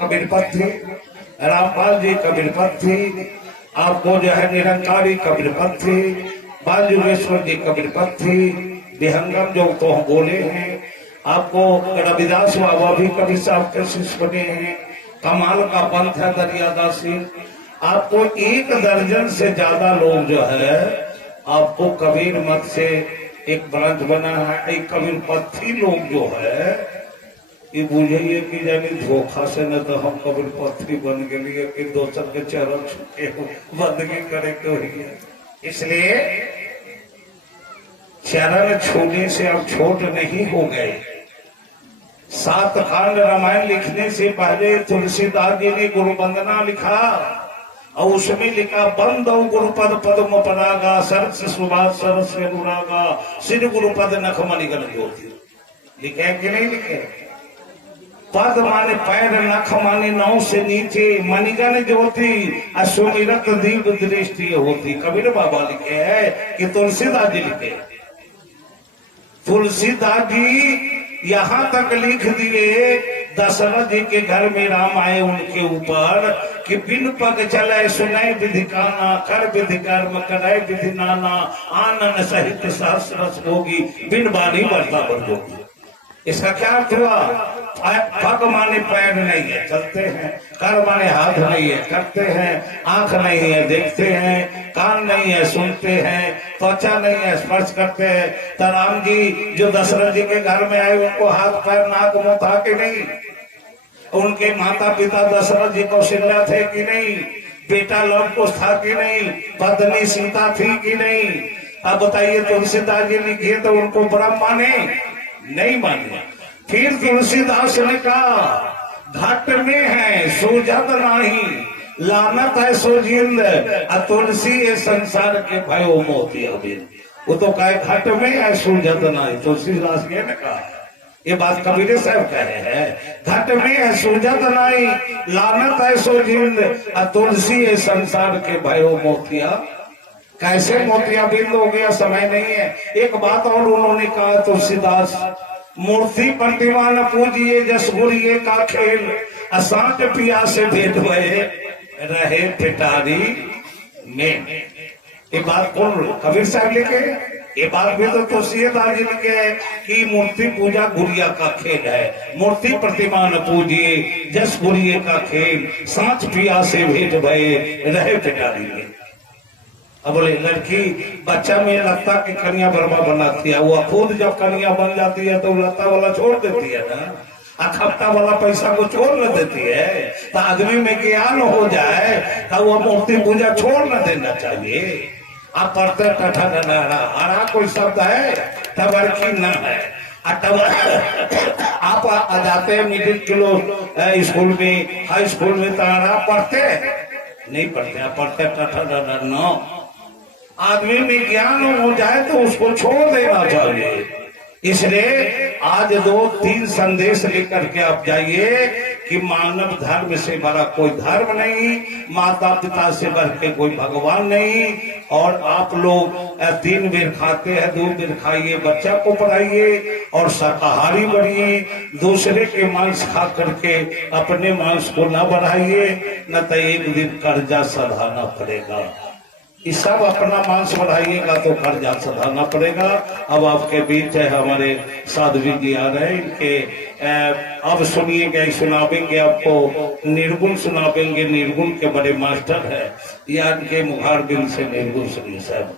कबीरपंथ थी, रामपाल जी कबीरपंथ थी, आपको जो है निरंकारी कबीरपंथ थी, बाल योगेश्वर जी कबीरपंथ थी, विहंगम जो तो हम बोले हैं, आपको रविदास बाबा भी कबीर साहब के शिष्य बने हैं, कमाल का पंथ है दरियादासी। आपको 1 दर्जन से ज्यादा लोग जो है आपको कबीर मत से एक ब्रांच बना है। एक कबीर पत्थी लोग जो है ये बुझे कि जानी धोखा से न तो हम कबीर पत्थी बन गए कि दोसर के चरण छूटे बंदगी करे के हुई है। इसलिए चरण छूने से अब छोट नहीं हो गए। 7 खंड रामायण लिखने से पहले तुलसीदास जी ने गुरु वंदना लिखा और उसमें लिखा बंद गुरुपद पद्म परागा सरस सुभाष सरस अनुरागा श्री गुरुपद नखमणिगण ज्योति। लिखे कि नहीं लिखे? पद माने पैर, नख माने नौ से नीचे, मणिगण ज्योति सुमिरत दीप दृष्टि होती। कबीर बाबा लिखे है कि तुलसीदास जी लिखे। तुलसीदास जी यहाँ तक लिख दिए दशरथ जी के घर में राम आए उनके ऊपर कि बिन पग चले सुनय विधि काना, कर विधि कर्म करे विधि नाना, आनंद सहित सहस्रस होगी बिन बानी वर्षा बर होगी। इसका क्या अर्थ हुआ? पग माने पैर नहीं है चलते हैं, कर माने हाथ नहीं है करते हैं, आंख नहीं है देखते हैं, कान नहीं है सुनते हैं, त्वचा नहीं है स्पर्श करते हैं। तो राम जी जो दशरथ जी के घर में आए उनको हाथ पैर नाक मुंह था कि नहीं? उनके माता पिता दशरथ जी कौशल्या थे कि नहीं? बेटा लव कुश था कि नहीं? पत्नी सीता थी कि नहीं? अब बताइए तुलसीदास जी लिखिए तो उनको ब्रह्म माने नहीं माने। फिर तुलसीदास ने कहा घट में है सूझत नाही, लानत है सो जिंद, तुलसी ये संसार के भयो मोती अबिंद। वो तो कहे घट में है सूझत नाही, तुलसीदास ने कहा। ये बात कबीर साहब कहे हैं, घट में है सूझत नाही, लानत है सो जिंद, तुलसी ये संसार के भयो मोतिया। कैसे मोतिया बिंद हो गया समय नहीं है। एक बात और उन्होंने कहा तुलसीदास, मूर्ति प्रतिमा न पूजिए जस गुरिये का खेल, असांत पिया से भेद हुए रहे पिटारी में। ये बात कौन? कबीर साहब लिखे। ये बात भी तो तुलसीदास जी लिखे है कि मूर्ति पूजा गुड़िया का खेल है, मूर्ति प्रतिमा न पूजिए जस गुरिये का खेल, सांच पिया से भेद भये रहे पिटारी में। अब बोले लड़की बच्चा में लत्ता की कन्या बर्मा बनाती है, वो खुद जब कन्या बन जाती है तो लत्ता वाला छोड़ देती है ना, अखप्ता वाला पैसा को छोड़ न देती है। तो आदमी में ज्ञान हो जाए तो वो मूर्ति पूजा छोड़ न देना चाहिए। आप पढ़ते कथा हरा कोई शब्द है तबरकी न है। आप आ जाते हैं मिडिल किलो स्कूल में, हाई स्कूल में तारा पढ़ते नहीं पढ़ते, पढ़ते कथा न। आदमी में ज्ञान हो जाए तो उसको छोड़ देना चाहिए। इसलिए आज 2-3 संदेश लेकर के आप जाइए कि मानव धर्म से बड़ा कोई धर्म नहीं, माता पिता से बढ़ के कोई भगवान नहीं। और आप लोग 3 बेर खाते हैं, 2 बेर खाइए, बच्चा को पढ़ाइए और शाकाहारी बनिए। दूसरे के मांस खा करके अपने मांस को न बढ़ाइए, न तो एक दिन कर्जा सधाना पड़ेगा। इस सब अपना मांस बढ़ाइएगा तो कर्जा सधाना पड़ेगा। अब आपके बीच है हमारे साधु जी आ रहे हैं, इनके अब सुनिएगा, सुनावेंगे आपको निर्गुण सुनावेंगे। निर्गुण के बड़े मास्टर है, या इनके मुखार बिल से निर्गुण सुनिए साहब।